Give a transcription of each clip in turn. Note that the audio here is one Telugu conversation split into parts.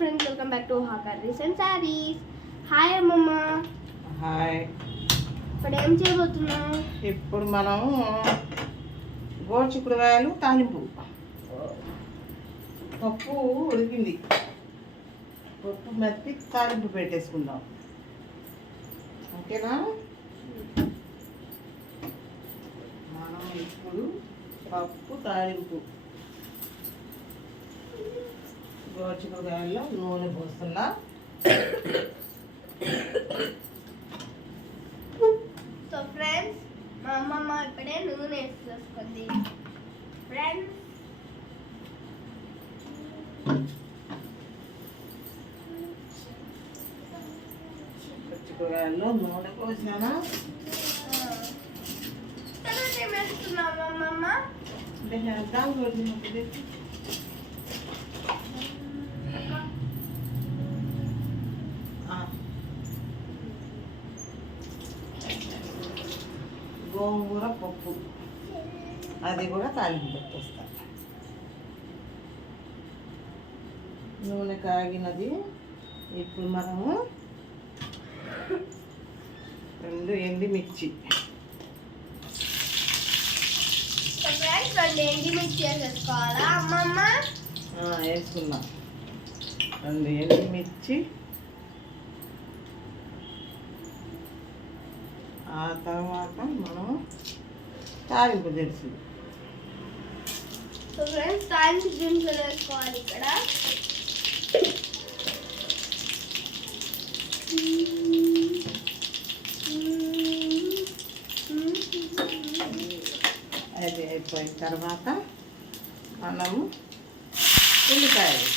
Friends, welcome back to curries and saris. Hi అమ్మమ్మ. హాయ్. ఇప్పుడు ఏం చేయబోతున్నావు? ఇప్పుడు మనం గోరుచిక్కుడుకాయలు తాలింపు. పప్పు ఉడికింది, పప్పు మెత్తి తాలింపు పెట్టేసుకుందాం. ఓకేనా? మనం ఇప్పుడు పప్పు తాలింపు గోరుచిక్కుడుకాయల్లో నూనె పోస్తున్నా. సో ఫ్రెండ్స్, మా అమ్మమ్మ ఇప్పుడే నూనె వేసేసుకుంది. ఫ్రెండ్స్, గోరుచిక్కుడుకాయల్లో నూనె పోసానా. తర్వాత ఏం వేస్తున్నావు అమ్మమ్మ? గోంగూర పప్పు, అది కూడా తాలింపు పెట్టేస్తా. నూనె కాగినది. ఇప్పుడు మనము 2 ఎండుమిర్చి, 2 ఎండుమిర్చి వేసేసుకోవాలా అమ్మమ్మ? వేసుకున్నా. 2 ఎండుమిర్చి. ఆ తర్వాత మనం తాలింపు తెలుసు. సో ఫ్రెండ్స్, తాలింపు దినుసులు వేసుకోవాలి ఇక్కడ. అది అయిపోయిన తర్వాత మనము ఉల్లిపాయలు.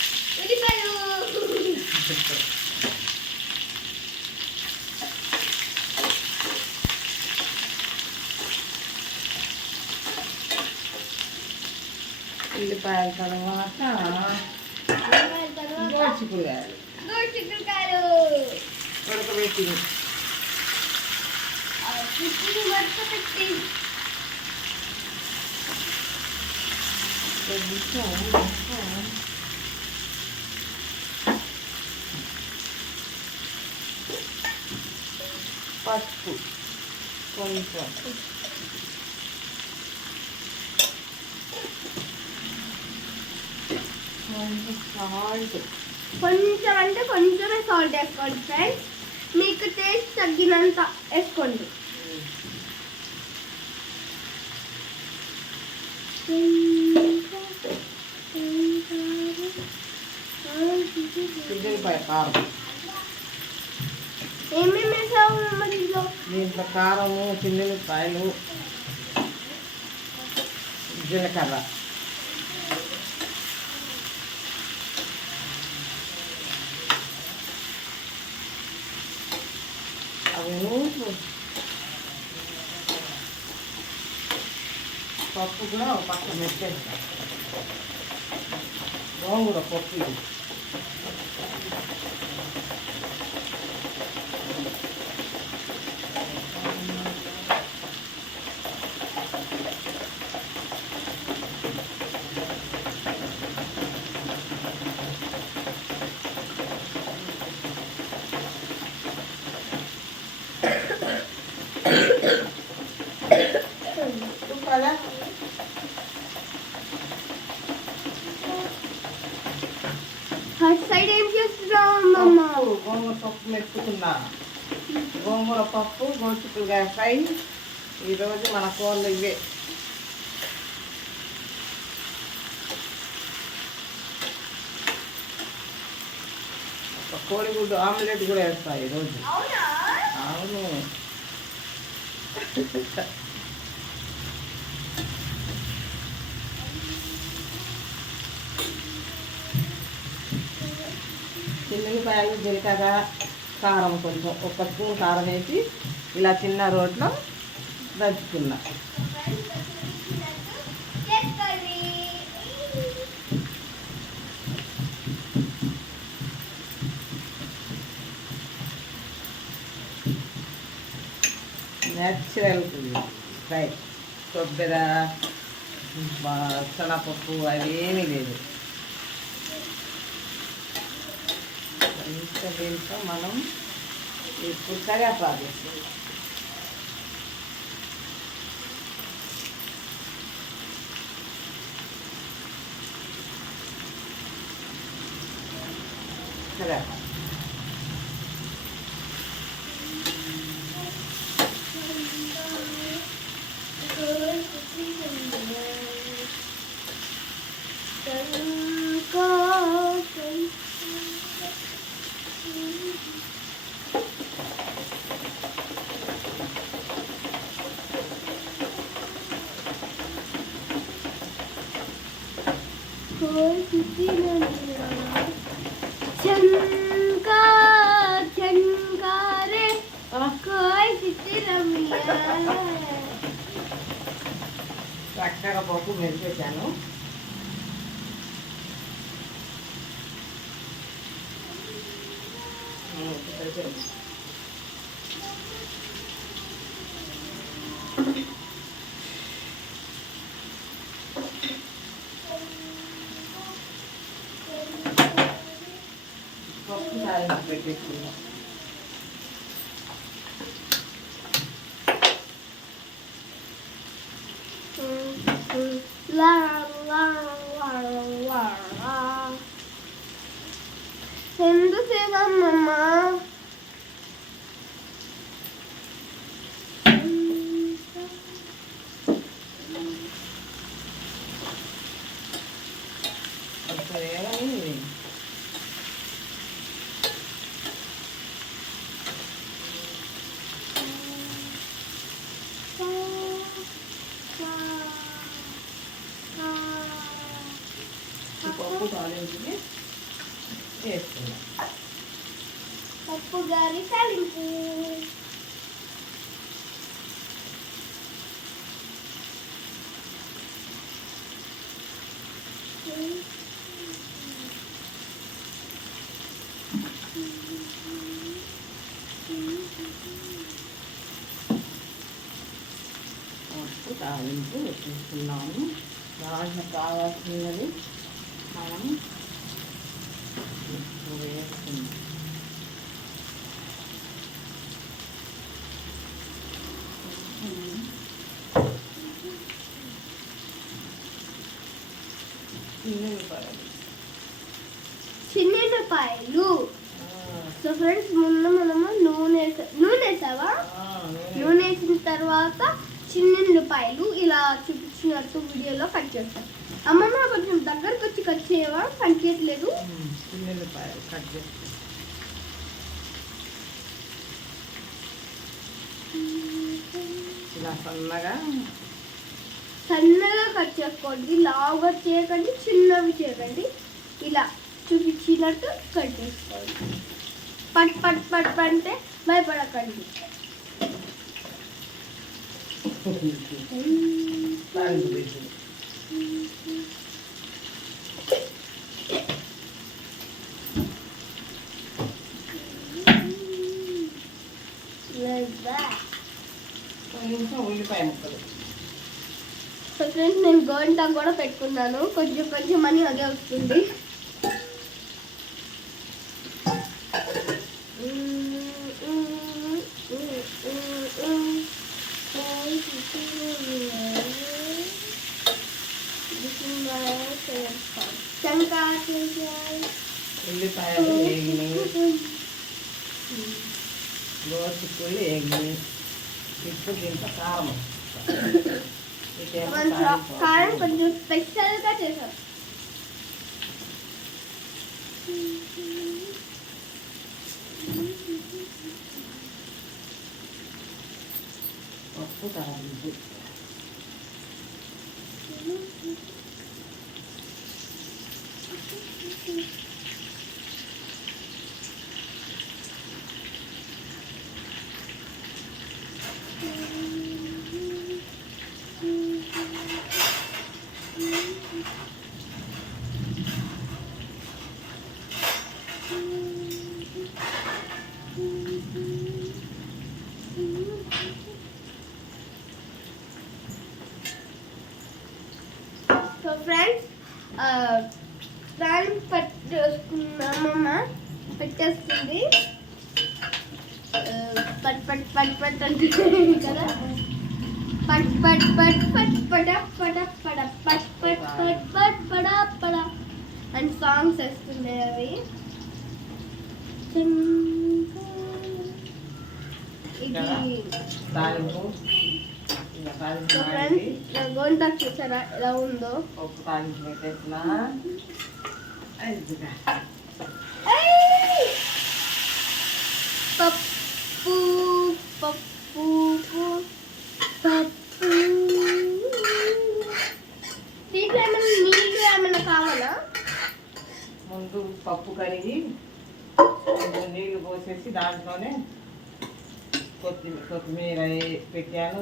ఉల్లిపాయల తర్వాత గోరుచిక్కుడుకాయలు ఉడకబెట్టి పసుపు కొంచెం, సాల్ట్. కొంచెం అంటే కొంచెమే సాల్ట్ వేసుకోండి ఫ్రెండ్స్, మీకు టేస్ట్ తగ్గినంత వేసుకోండి. చిల్లిపాయ కారం. ఏమేమి వేసావు మరి దీంట్లో కారము, చిల్లిపాయలు, జీలకర్ర. అవి పప్పు కూడా ఒక పక్క మెత్తేస్తాం. గోంగూర పప్పు ఇది. సైడ్ ఏం చేస్తున్నావు అమ్మమ్మ? గోంగూర పప్పు మెత్తుకున్నా. గోంగూర పప్పు, గోరుచిక్కుడుకాయ ఫ్రై. ఈరోజు మన కూరలు ఇవే. కోడిగుడ్డు ఆమ్లెట్ కూడా వేస్తా ఈరోజు. అవును. చిల్లిపాయలు, జీలకర్ర, కారం, కొంచెం 1 స్పూన్ కారం వేసి ఇలా చిన్న రోట్లో దంచుకున్నా. Natural fry. కొబ్బరి, శనగపప్పు అవి ఏమీ లేదు. ఇంకా దీంట్లో మనం ఇప్పుడు కరివేపాకు వేసుకుందాం. కరివేపాకు చక్కగా పప్పు మెరిపేసాను. పప్పు తాలింపు పెట్టేసుకుందాం. ఎందుకేదమ్మా పప్పు తాలింపుకి వేసుకుందాం. పప్పు గారి తాలింపు పప్పు తాలింపు వేసుకున్నాము. దాంట్లో కావాల్సినది మనం వేసుకుందాం. చిన్నపాయలు. సో ఫ్రెండ్స్, ముందు మనము నూనె వేసావా? నూనె వేసిన తర్వాత చిన్నుల్లిపాయలు ఇలా చూపించినట్టు వీడియోలో కట్ చేస్తాం. అమ్మమ్మ కొంచెం దగ్గరకు వచ్చి కట్ చేయవా? కట్ చేయట్లేదు. చిన్నుల్లిపాయలు కట్ చేస్తాం. ఇలా సన్నగా కట్ చేసుకోండి. లావుగా చేయకండి, చిన్నవి చేయకండి. ఇలా చూపించినట్టు కట్ చేసుకోండి. పట్ పట్ పట్ అంటే భయపడకండి. ఉల్లిపాయ ముక్కలు. సో ఫ్రెండ్స్, నేను గంట కూడా పెట్టుకున్నాను. కొంచెం కొంచెం అని అదే వస్తుంది. ఉల్లిపాయలు వేగినాయి, గోరుచిక్కుళ్ళు వేగినాయి. ఇప్పుడు దీంట్లో కారం. కారం కొంచెం స్పెషల్గా చేసాం. పప్పు తాలింపు. సో ఫ్రెండ్స్, దాన్ని పట్టుకున్నామమ్మ. పెట్టేస్తుంది. పట్ పట్ పట్ పట్ అంటే కదా, పట్ పట్ పట్ పట్ పట పట పడ పట్ పట్ పట్ పట్ పడ పడ అండ్ సాంగ్స్ వేస్తున్నాయి అవి. ఇది ఫ్రెండ్స్ గోంటాకు చూసారా ఎలా ఉందో. పప్పు పప్పు పప్పు దీంట్లో ఏమైనా నీళ్ళు ఏమైనా కావాలా? ముందు పప్పు కడిగి నీళ్లు పోసేసి దాంట్లోనే కొత్తిమీర పెట్టాను,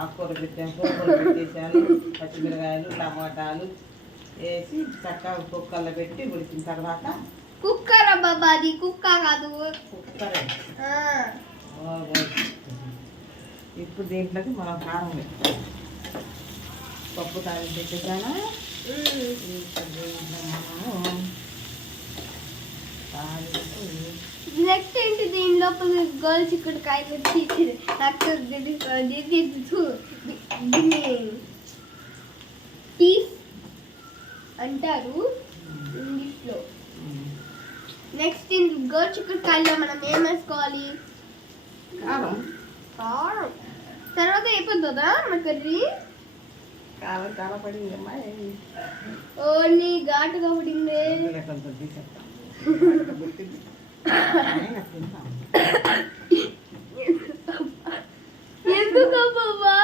ఆకుకూర పెట్టాను, కూరకూర పెట్టేసాను, పచ్చిమిరకాయలు టమాటాలు వేసి చక్కగా కుక్కర్లో పెట్టి ఉడికిన తర్వాత కుక్కర్ బాబా, అది కుక్క కాదు, కుక్కరే. ఇప్పుడు దీంట్లోకి మనం కారం పప్పు తాగి పెట్టేసాను. నెక్స్ట్ ఏంటి దీని లోపల గోల్ చిక్కుడుకాయలు టీస్ అంటారు ఇంగ్లీష్లో. నెక్స్ట్ గోల్ చిక్కుడుకాయలో మనం ఏం వేసుకోవాలి? కారం. కారం తర్వాత అయిపోతుందా మన కర్రీ? కారం కారం పడింది అమ్మా. ఓన్లీ ఘాటుగా పడింది. కొంచెం తీసేస్తాం. ఎందుకు బాబా?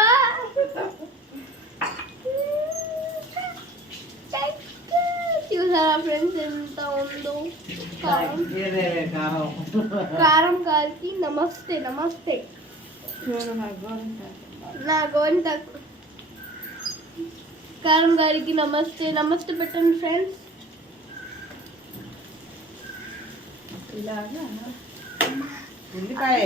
చూసారా ఫ్రెండ్స్ ఎంత ఉందో కారం. కారం కాల్చి నమస్తే నమస్తే నా గోంటాకు కారం గారికి నమస్తే నమస్తే పెట్టండి ఫ్రెండ్స్. ఉల్లిపాయ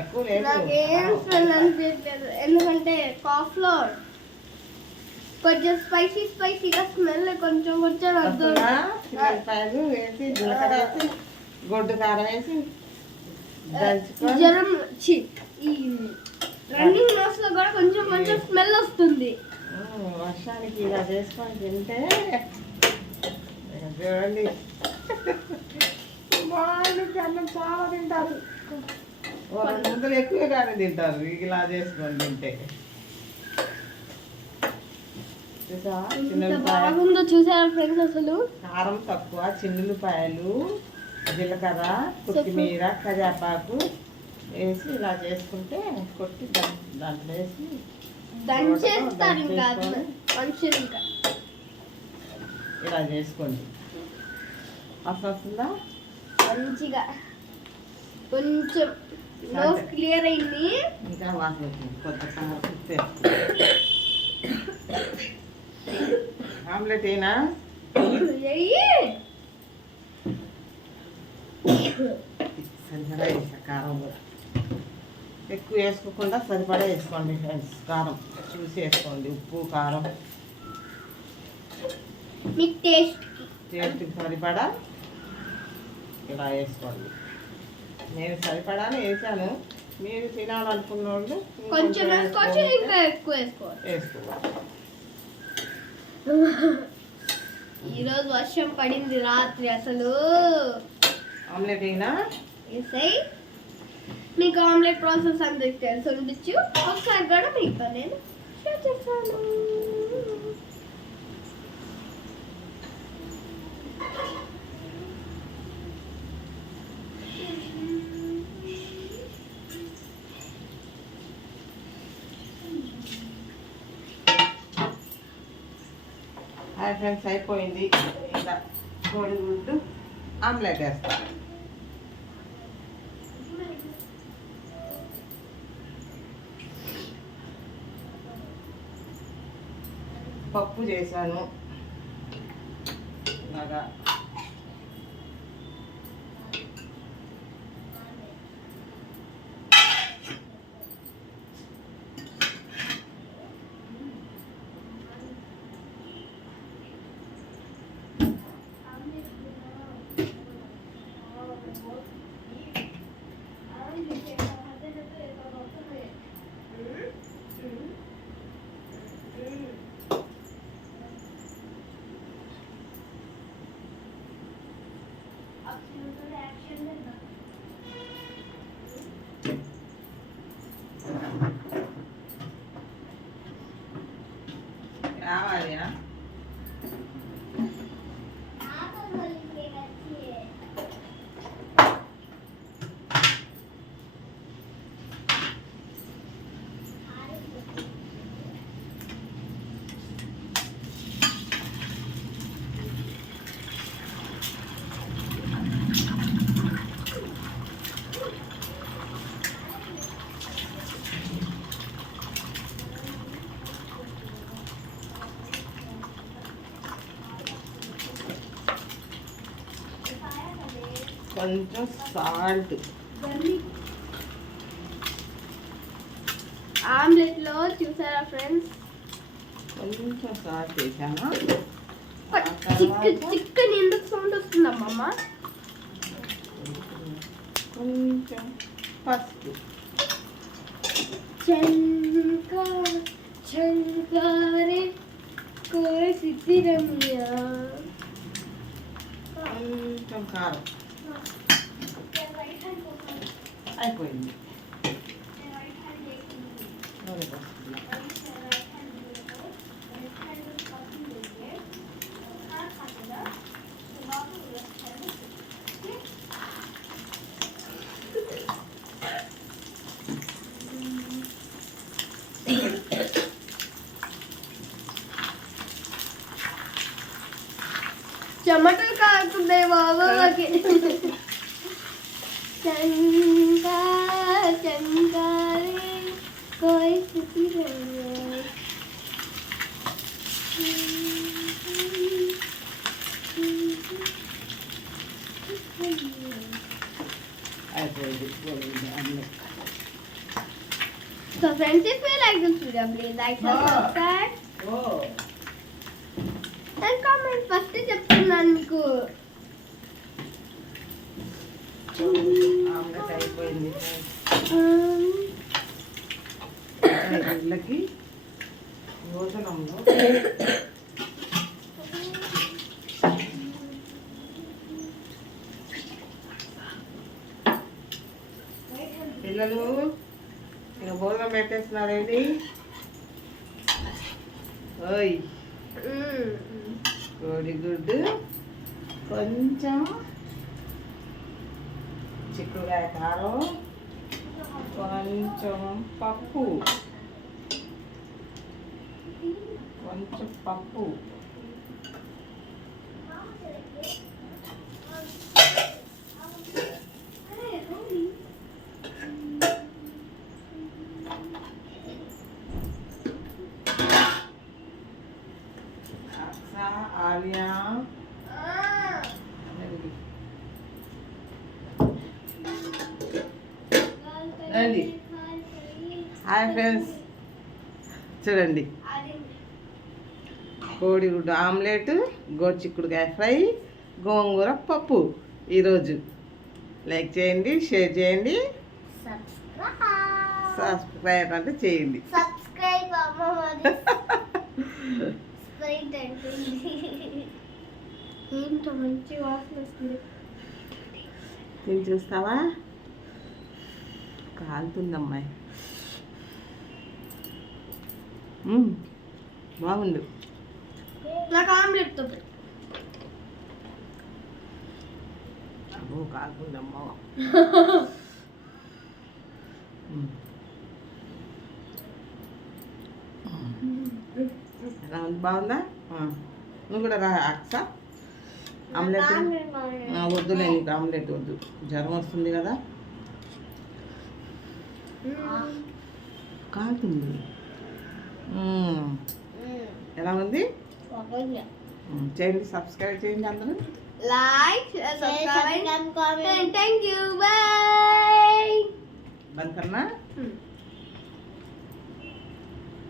ఎక్కువ లేదు, నాకేం స్మెల్ అనిపించలేదు ఎందుకంటే కాఫ్లో కొంచెం స్పైసీ స్పైసీగా స్మెల్ కొంచెం కొంచెం ఉల్లిపాయలు వేసి జీలకర్ర వేసి గొడ్డు కారం వేసి జ్వరం ఈ రన్నింగ్ నోస్ లో కూడా కొంచెం కొంచెం స్మెల్ వస్తుంది. వర్షానికి ఇలా చేసుకొని తింటే చూడండి వాళ్ళు అన్నం చాలా తింటారు. రెండు ముద్దలు ఎక్కువగానే తింటారు ఇలా చేసుకొని తింటే. బాగుందో చూసారా ఫ్రెండ్స్? అసలు కారం తక్కువ, చిన్నులపాయలు, జీలకర్ర, కొత్తిమీర, కరివేపాకు వేసి ఇలా చేసుకుంటే కొట్టి దాంట్లో వేసి దంచేస్తారు. ఇంకా మనుషులు ఇంకా ఇలా చేసుకోండి. అసలు వస్తుందా మంచిగా కొంచెం నోస్ క్లియర్ అయింది. ఇంకా వాసన వచ్చింది. కొత్త ఆమ్లెట్ అయినా సరిపడా వేసా కారం కూడా ఎక్కువ వేసుకోకుండా సరిపడా వేసుకోండి ఫ్రెండ్స్. కారం చూసి వేసుకోండి, ఉప్పు కారం మీకు టేస్ట్కి సరిపడా ఇలా వేసుకోండి. నేను సరిపడానే వేసాను, మీరు తినాలనుకున్న వాళ్ళు కొంచెం వేసుకోవచ్చు, ఇంకా ఎక్కువ వేసుకోవాలి. ఈరోజు వర్షం పడింది రాత్రి. అసలు ఆమ్లెట్ అయినా మీకు ఆమ్లెట్ ప్రాసెస్ అందరికి తెలిసి ఉండొచ్చు. ఒకసారి కూడా మీకు నేను షేర్ చేస్తాను. హాయ్ ఫ్రెండ్స్, అయిపోయింది. ఇలా కోడిగుడ్డు ఆమ్లెట్ వేస్తాను. పప్పు చేశాను ఇలాగా. రావాలి కొంచెం సాల్ట్. ఆమ్లెట్లో చూసారా ఫ్రెండ్స్, కొంచెం సాల్ట్ వేసాను. చికెన్ ఎందుకు సౌండ్ వస్తుందమ్మా? కొంచెం పసుపు. చంకారే కోసిరమ్యా. కొంచెం కారం అయిపోయింది. చెమటలు కాకుండా బాబాకి. చంకారే కోసిరమ్యా. అయిపోయింది. So friends, if you like this video, please like, subscribe and comment. First చెప్తున్నాను మీకు. ఆమ్లెట్ అయిపోయింది. ఇళ్ళకి భోజనంలో పిల్లలు ఇక భోజనం పెట్టేస్తున్నారేంటి? ఓయ్ కోడిగుడ్డు, కొంచెం చిక్కుడుకాయ కారం, కొంచెం పప్పు, కొంచెం పప్పు, ఆలియా. రండి. హాయ్ ఫ్రెండ్స్, చూడండి కోడిగుడ్డు ఆమ్లెట్, గోరుచిక్కుడుకాయ ఫ్రై, గోంగూర పప్పు ఈరోజు. లైక్ చేయండి, షేర్ చేయండి, సబ్స్క్రైబ్ అంటే చేయండి. ఏంటో మంచి వాసన వస్తుంది. నేను చూస్తావా? కాలుతుంది అమ్మాయి. బాగుండు. నాకు ఆమ్లెట్ తో అబ్బో కాలుతుంది అమ్మ. ఎలా ఉంది? బాగుందా? నువ్వు కూడా రా అక్స. ఆమ్లెట్ వద్దులే, నీకు ఆమ్లెట్ వద్దు, జ్వరం వస్తుంది కదా. కాలుతుంది. ఎలా ఉంది? చేయండి, సబ్స్క్రైబ్ చేయండి అందరూ. Like, subscribe, comment. Thank you. Bye. బంద్ కన్నా.